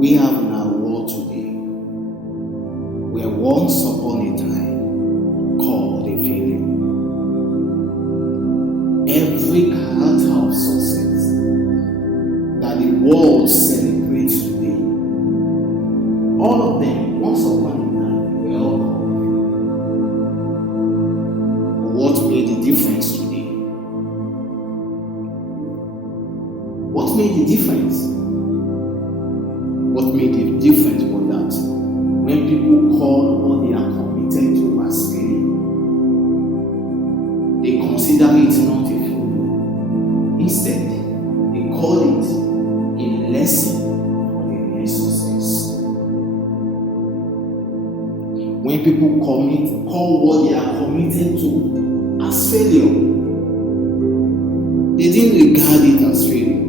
we have in our world today were once upon a time called a failure. Every character of success that the world celebrates today, all of them once upon a time were all gone. But what made the difference today? What made the difference? What made the difference was that when people call what they are committed to as failure, they consider it not a failure. Instead, they call it a lesson for their next success. When people call what they are committed to as failure, they didn't regard it as failure.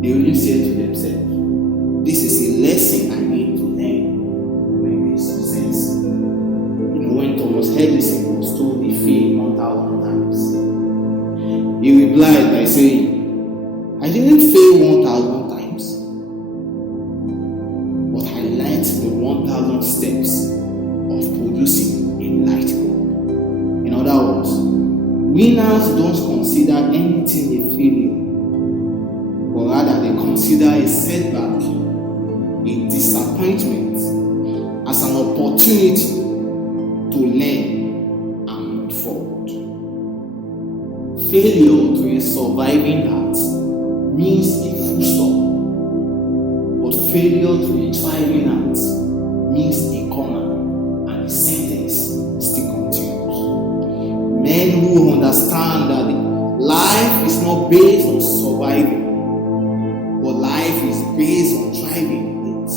They only said to themselves, this is a lesson I need to learn for my next success. When Thomas Edison was told he failed 1,000 times, he replied by saying, I didn't fail 1,000 times, but I learned the 1,000 steps of producing a light bulb. In other words, winners don't consider anything a failure, but rather they consider a setback, a disappointment as an opportunity to learn and move forward. Failure to a surviving heart means a full stop, but failure to a thriving heart means a comma, and the sentence still continues. Men who understand that life is not based on surviving, but life is based on thriving it,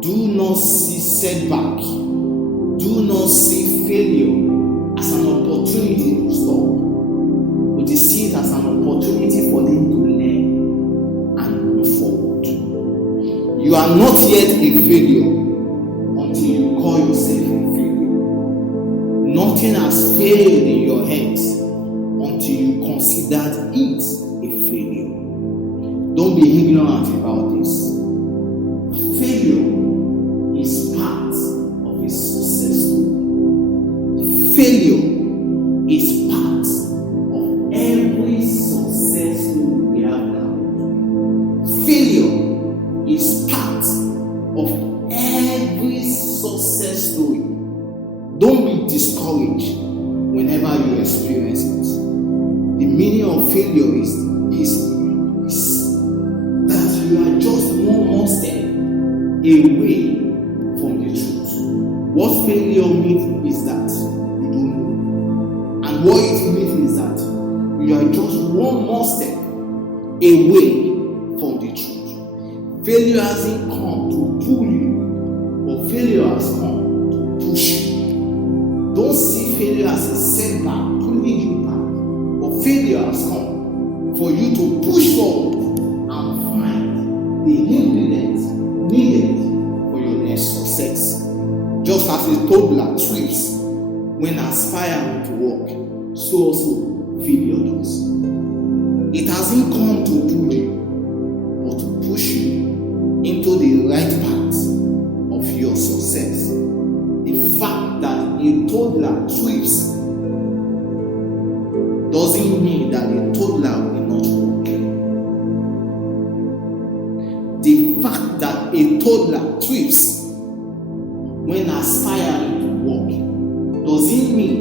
do not see setback, do not see failure as an opportunity to stop, but they see it as an opportunity for them to learn and move forward. You are not yet a failure until you call yourself a failure. Nothing has failed in your hands until you considered it a failure. Don't be ignorant about this. Failure is part of a success story. Failure is part of every success story we have now. Failure is part of every success story. Don't be discouraged whenever you experience it. The meaning of failure is that you are just one more step away from the truth. What failure means is that you don't know. And what it means is that you are just one more step away from the truth. Failure hasn't come to pull you, but failure has come to push you. Don't see failure as a setback pulling you back, but failure has come for you to push forward and find the ingredients needed for your next success. Just as a toddler trips when aspiring to walk, so also failure does. It hasn't come to pull you, but to push you into the right path of your success. The fact that a toddler trips doesn't mean that a toddler will not walk. The fact that a toddler trips when aspiring to walk doesn't mean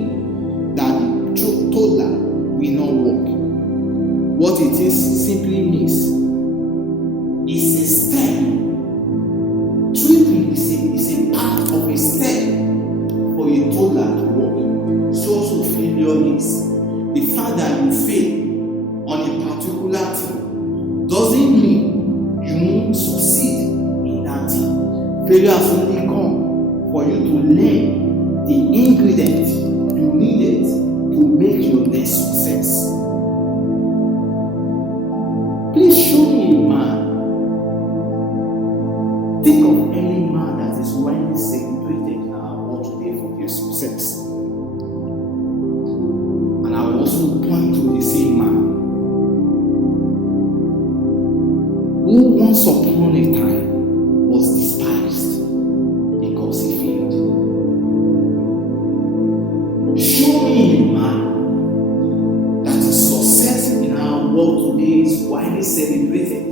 that the toddler will not walk. What it is simply means is a step. Tripping is a part of a step for a toddler to walk. So also failure means the fact that you fail on a particular thing doesn't mean you won't succeed in that thing. Failure has only come for you to learn the ingredients you needed to make your next success. Please show me a man. Think of any man that is widely celebrated in our world today for their success. And I will also point to the same man who once upon a time work today is widely celebrated.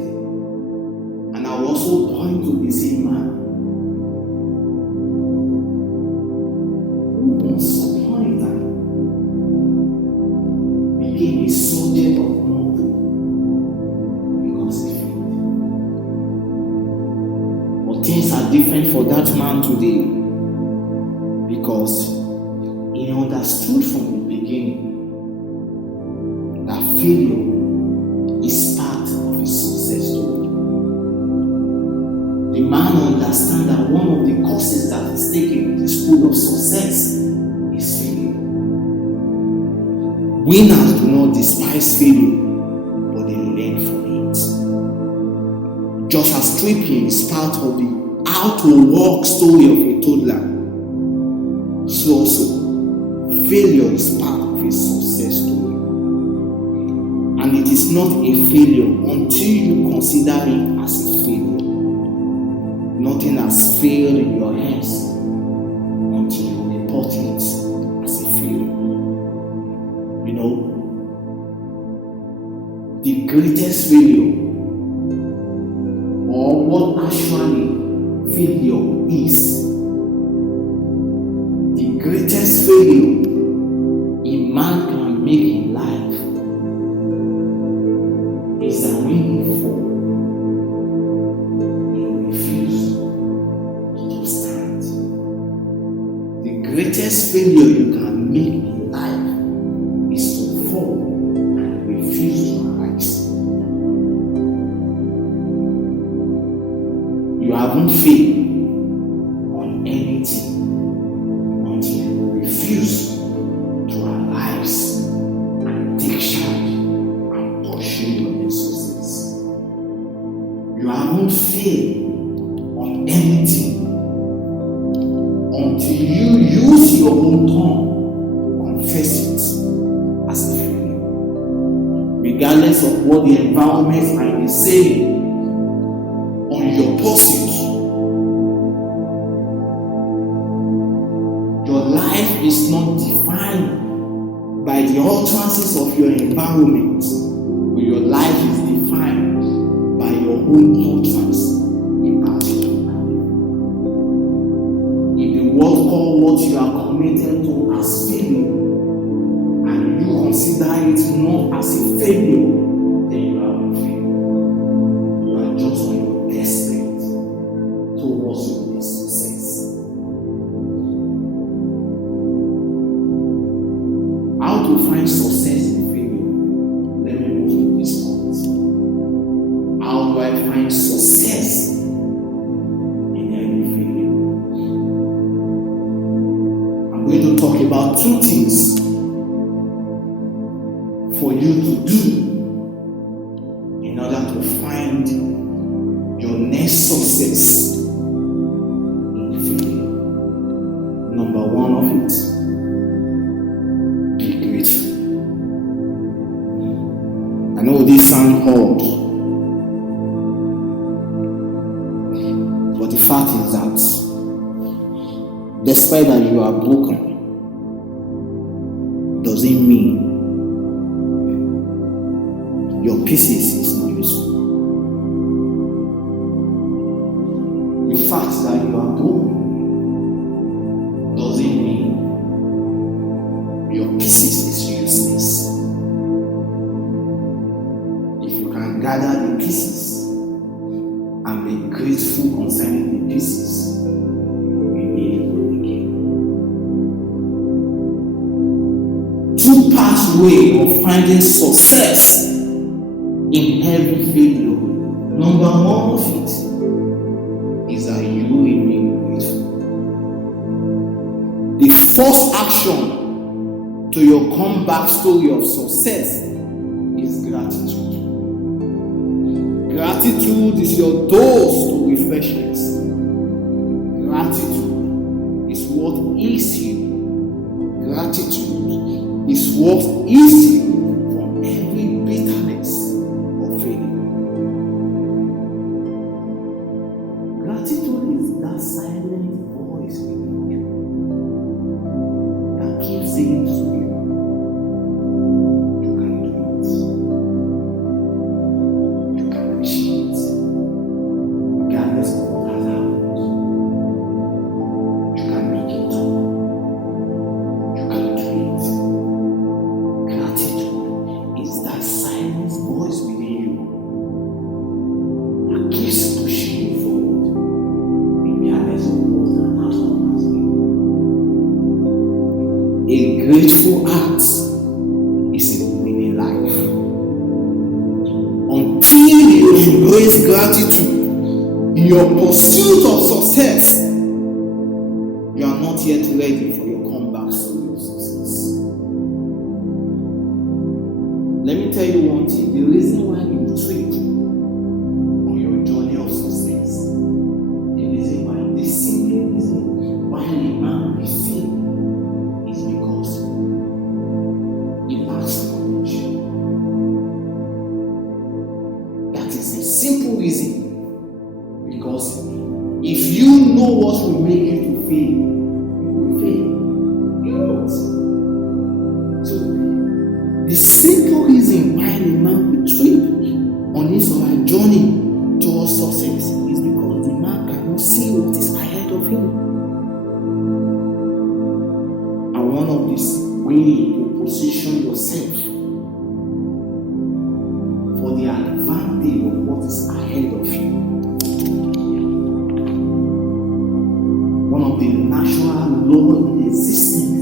And I will also point to the same man who once upon a time became a subject of mockery because he failed. But things are different for that man today because he understood from the beginning that failure is part of his success story. The man understands that one of the courses that is taken in the school of success is failure. Winners do not despise failure, but they learn from it. Just as tripping is part of the how to walk story of a toddler, so also failure is part of his success story. And it is not a failure until you consider it as a failure. Nothing has failed in your hands until you report it as a failure. You know, the greatest failure, or what actually failure is, the greatest failure a man can make in life is that when he falls, he refuses to stand. The greatest failure you can make in life is to fall and refuse to arise. You haven't failed on anything until you refuse to arise and take charge and pursue your next success. You haven't failed on anything until you use your own tongue to confess it as a failure. Regardless of what the environment might be saying on your pursuit, your life is not defined by the utterances of your environment, but your life is defined by your own utterance about your life. If the world calls what you are committed to as failure, and you consider it not as a failure, then you are not failure. You are just on your desperate towards your next success. How to find success in failure? Let me move to this point. How do I find success in every failure? I'm going to talk about two things for you to do in order to find your next success in failure. Number one of it, be grateful. I know this sounds hard, but the fact is that despite that you are broken, doesn't mean your pieces is not useful. The fact that you are broken doesn't mean your pieces is useless. If you can gather the pieces and be grateful concerning the pieces, you will be able again. Two pathways of finding success in every failure. Number one of it is that you remain grateful. The first action to your comeback story of success is gratitude. Gratitude is your dose to refreshment. Gratitude is what heals you. Gratitude is what heals you from every bitterness of failure. Gratitude is that silent voice within you that keeps saying to you, you can do it. embrace gratitude in your pursuit of success, you are not yet ready for your comeback story of success. Let me tell you one thing. The reason why you trip on your journey of success, the simple reason why a man will fail is because he lacks knowledge. That is the simple reason. Because if you know what will make you to fail, you will fail. You won't. So the simple reason why the man will trip on his or her journey towards success is because the man cannot see what is ahead of him. And one of these ways to position yourself for the advantage of what is ahead of you. One of the natural laws existing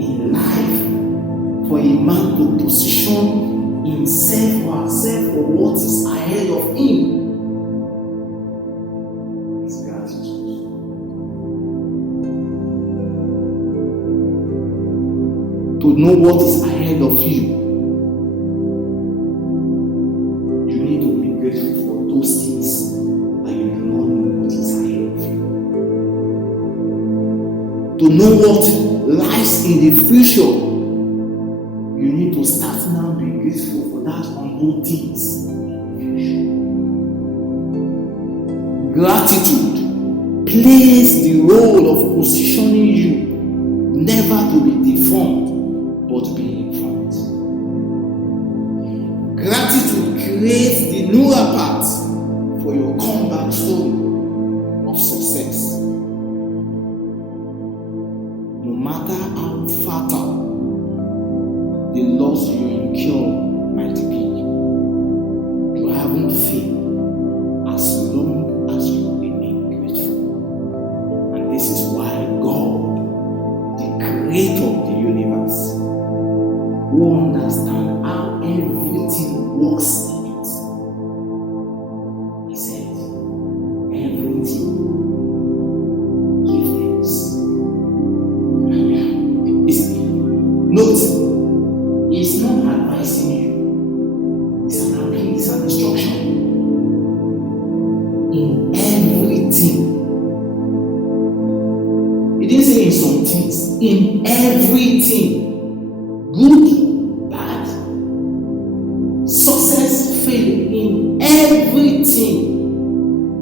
in life for a man to position himself or herself for what is ahead of him is gratitude. To know what is ahead of you, you need to be grateful for those things that you do not know what is ahead of you. To know what lies in the future, you need to start now being grateful for that unknown things in the future. Gratitude plays the role of positioning you never to be deformed but be informed. Gratitude creates the neural path for your comeback story of success. No matter how fatal the loss you incur might be, you haven't failed as long as you remain grateful. And this is why God, the creator of the universe, who understands how everything works in it, he said, everything give thanks. Note, it's not advising you. It's an appeal, it's an instruction. In everything. It didn't say in some things. In everything. Good, bad, success, failure. In everything.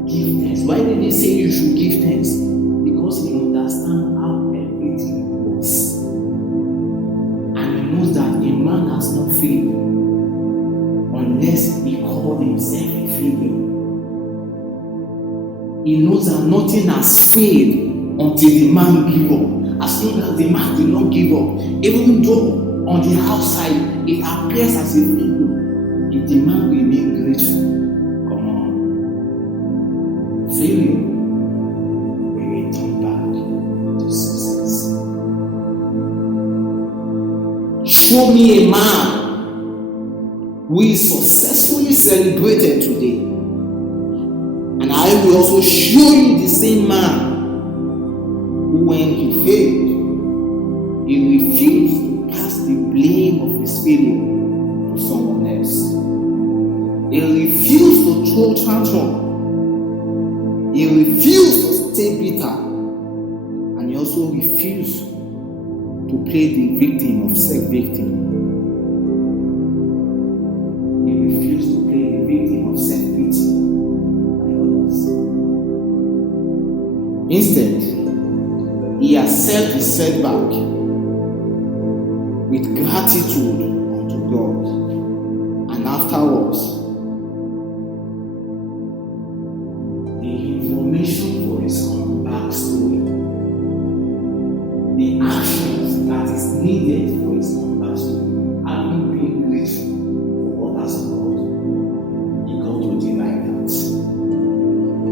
Give thanks. Why did he say you should give thanks? Because he understands how everything works. Knows that a man has not failed unless he called himself a failure. He knows that nothing has failed until the man give up. As long as the man did not give up, even though on the outside it appears as a failure, if the man remains grateful, come on, failure will return back to success. Show me a man who is successfully celebrated today, and I will also show you the same man who, when he failed, he refused to pass the blame of his failure to someone else. He refused to throw tantrum. He refused to stay bitter, and he also refused to play the victim of self-victim. He refused to play the victim of self-pity by others. Instead, he accepted his setback with gratitude unto God, and afterwards, the information for his comeback story, the actions that is needed for his comeback story, having been grateful for what has occurred, he got to deny that.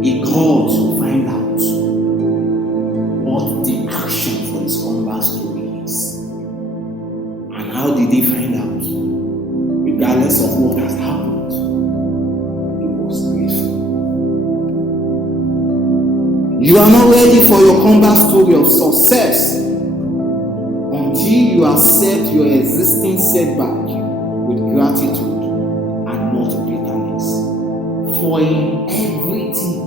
He got to find out what the action for his comeback story is. And how did he find out? Regardless of what has happened, You are not ready for your comeback story of success until you accept your existing setback with gratitude and not bitterness. For in everything,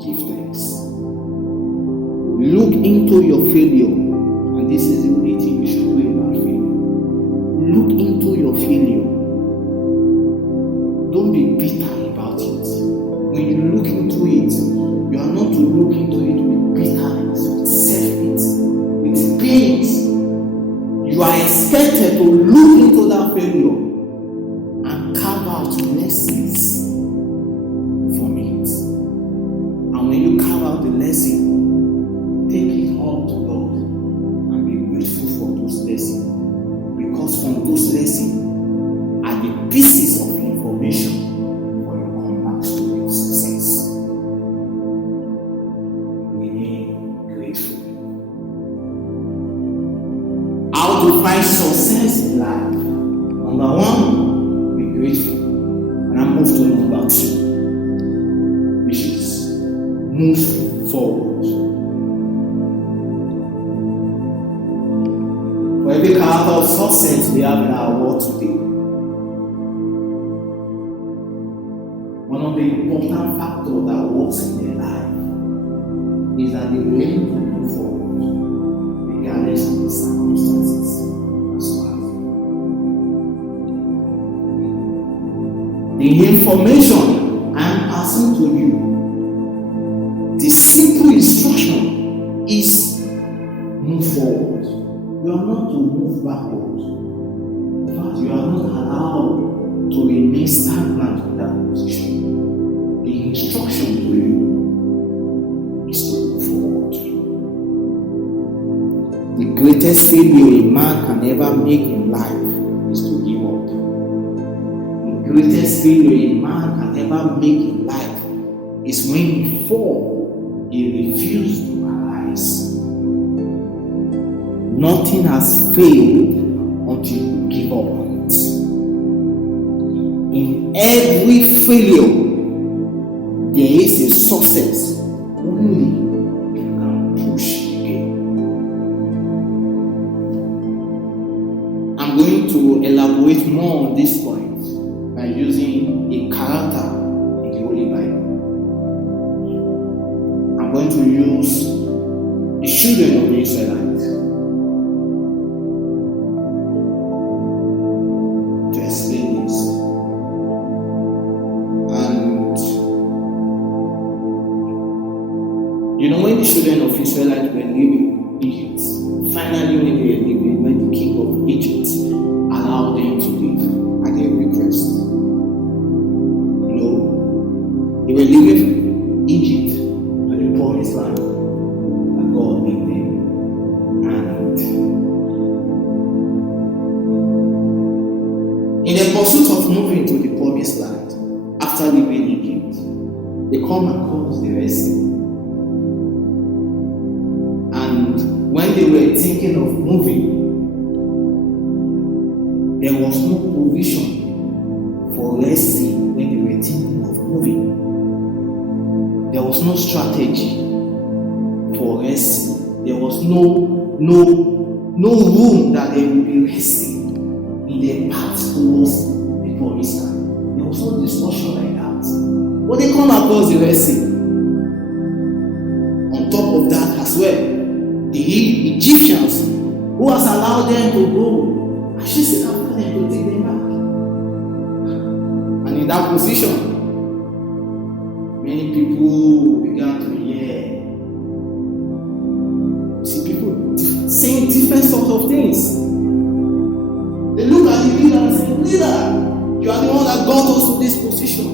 give thanks. Look into your failure, and this is the only thing you should do about failure. Look into your failure. Don't be bitter about it. When you look into it, you are not to look into it with bitterness, with self-pity, with pains. You are expected to look into that failure and carve out lessons from it. And when you carve out the lesson, take it all to God and be grateful for those lessons. Because from those lessons are the pieces of information for your comeback story of success. Remain grateful. How to find success in life? Number one, be grateful. And I move to number two, which is move forward. For every character of success we have in our world today, one of the important factors that works in their life is that they learn to move forward regardless of the circumstances and surroundings. The information I am passing to you, the simple instruction is move forward. You are not to move backwards. In fact, you are not allowed to remain stagnant in that position. The instruction to you is to move forward. The greatest failure a man can ever make in life is to give up. The greatest failure a man can ever make in life is when he falls, he refuses to arise. Nothing has failed until you give up on it. In every failure, there is a success only if you can push again. I'm going to elaborate more on this point by using a character in the Holy Bible. I'm going to use the children of the Israelites to explain this. And you know, when the children of Israelites were leaving Egypt, finally when they were leaving, when the king of Egypt allowed them to leave at their request, you know, they were leaving Egypt to the promised land that God gave them. And in the pursuit of moving to the promised land after leaving Egypt, they come across the Red Sea. And when they were thinking of moving, there was no provision for Red Sea when they were thinking of moving. There was no strategy for Red Sea. There was no room that they would be resting in their path towards the promised land. There was no discussion like that. But they come across the Red Sea. On top of that as well, the Egyptians who has allowed them to go are chasing after them to take them back. And in that position, many people began to hear. See people saying different sorts of things. They look at the leader and say, "Leader, you are the one that got us to this position.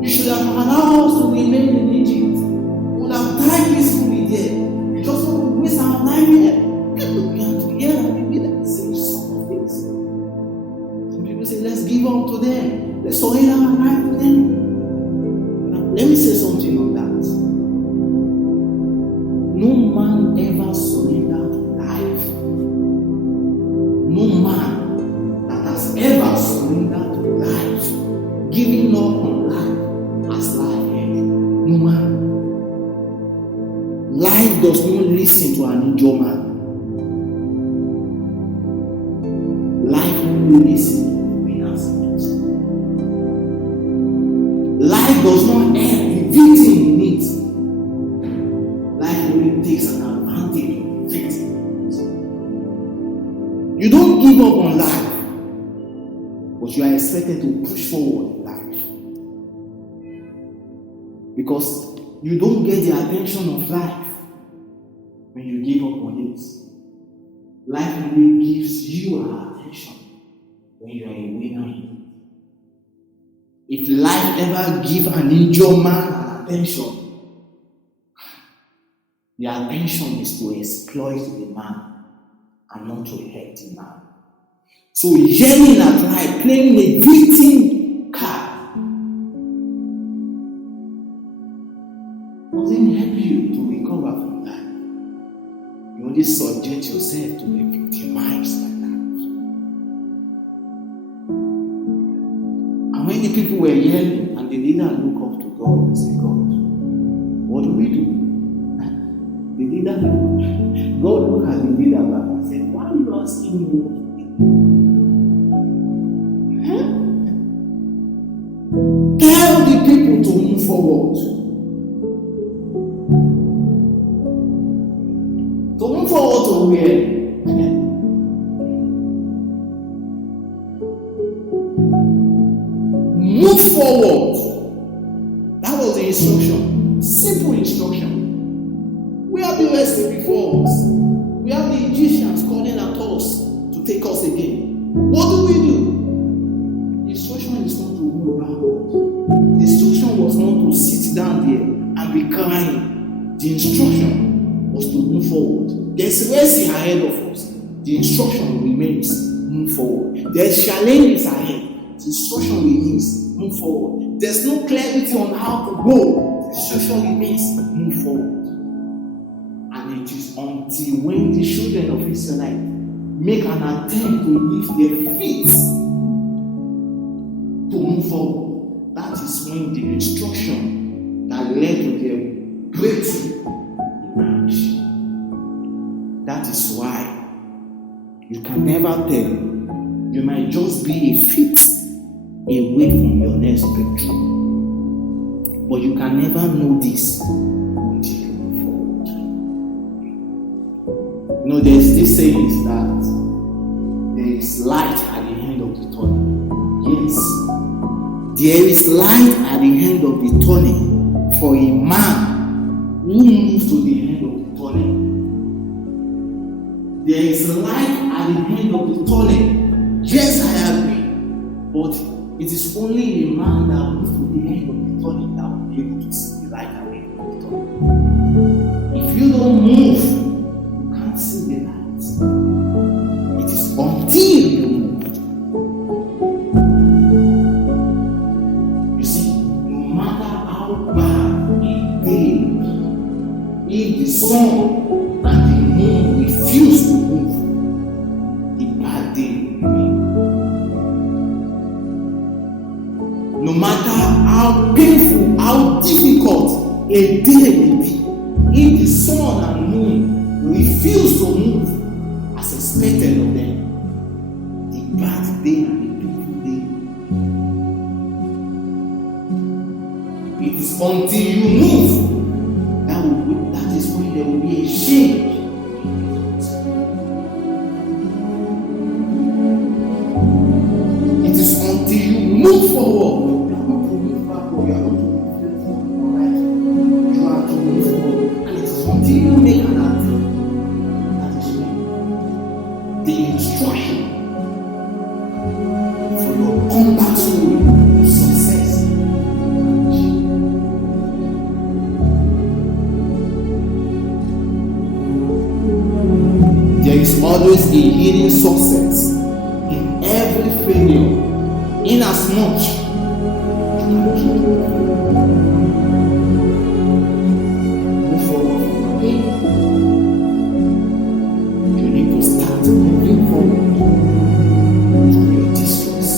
You should have allowed us to remain in Egypt. We would have died peacefully there. You just want to waste our time here." People began to hear and the leader say some of things. Some people say, "Let's give up to them. Let's surrender our life to them." Now, let me say something on that. No man ever surrendered life. No man that has ever surrendered life, giving up on life, has life ended. No man. you listen to winners. Life does not end the victim in it. Life only takes an advantage of the victim. You don't give up on life, but you are expected to push forward in life. Because you don't get the attention of life when you give up on it. Life only gives you an attention when you are a winner. If life ever gives an injured man an attention, the attention is to exploit the man and not to help the man. So yelling at life, playing a victim card, doesn't help you to recover from that. You only subject yourself to be victimized by that. And when the people were yelling and they didn't look up to God and say, God, what do we do? They didn't look. God looked at the leader back and said, why are you asking me what to do? Tell the people to move forward. To move forward to where? Move forward. That was the instruction. Simple instruction. We have the recipe before us. We have the Egyptians calling at us to take us again. What do we do? The instruction is not to move backward. The instruction was not to sit down there and be crying. The instruction was to move forward. There's mercy ahead of us. The instruction remains, move forward. There's challenges ahead. The instruction remains, move forward. There's no clarity on how to go. The instruction remains, move forward. And it is until when the children of Israel make an attempt to lift their feet to move forward, that is when the instruction that led to their breakthrough emerged. That is why you can never tell. You might just be a feet away from your next breakthrough, but you can never know this until you move forward. You know, there's this saying that there is light at the end of the tunnel. Yes, there is light at the end of the tunnel for a man who moves to the end of the tunnel. There is light at the end of the tunnel. Yes, I agree. But it is only a man that moves to the end of the tunnel that will be able to see the light at the end of the tunnel. If you don't move, you can't see the light. It is until you move. You see, no matter how bad it is, if the sun and the moon refuse to move, the bad day will remain. No matter how painful, how difficult a day may be, if the sun and moon refuse to move as expected of them, the bad day and the beautiful day. It is until you move that is when there will be a change. It is until you move forward. You are not to move backward. You are not to move right. You are to move forward. And it is until you make an attempt that is when the instruction for your comeback story to success. There is always a hidden success in every failure, inasmuch move forward from your pain. You need to start moving forward from your distress.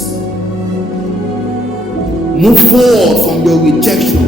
Move forward from your rejection.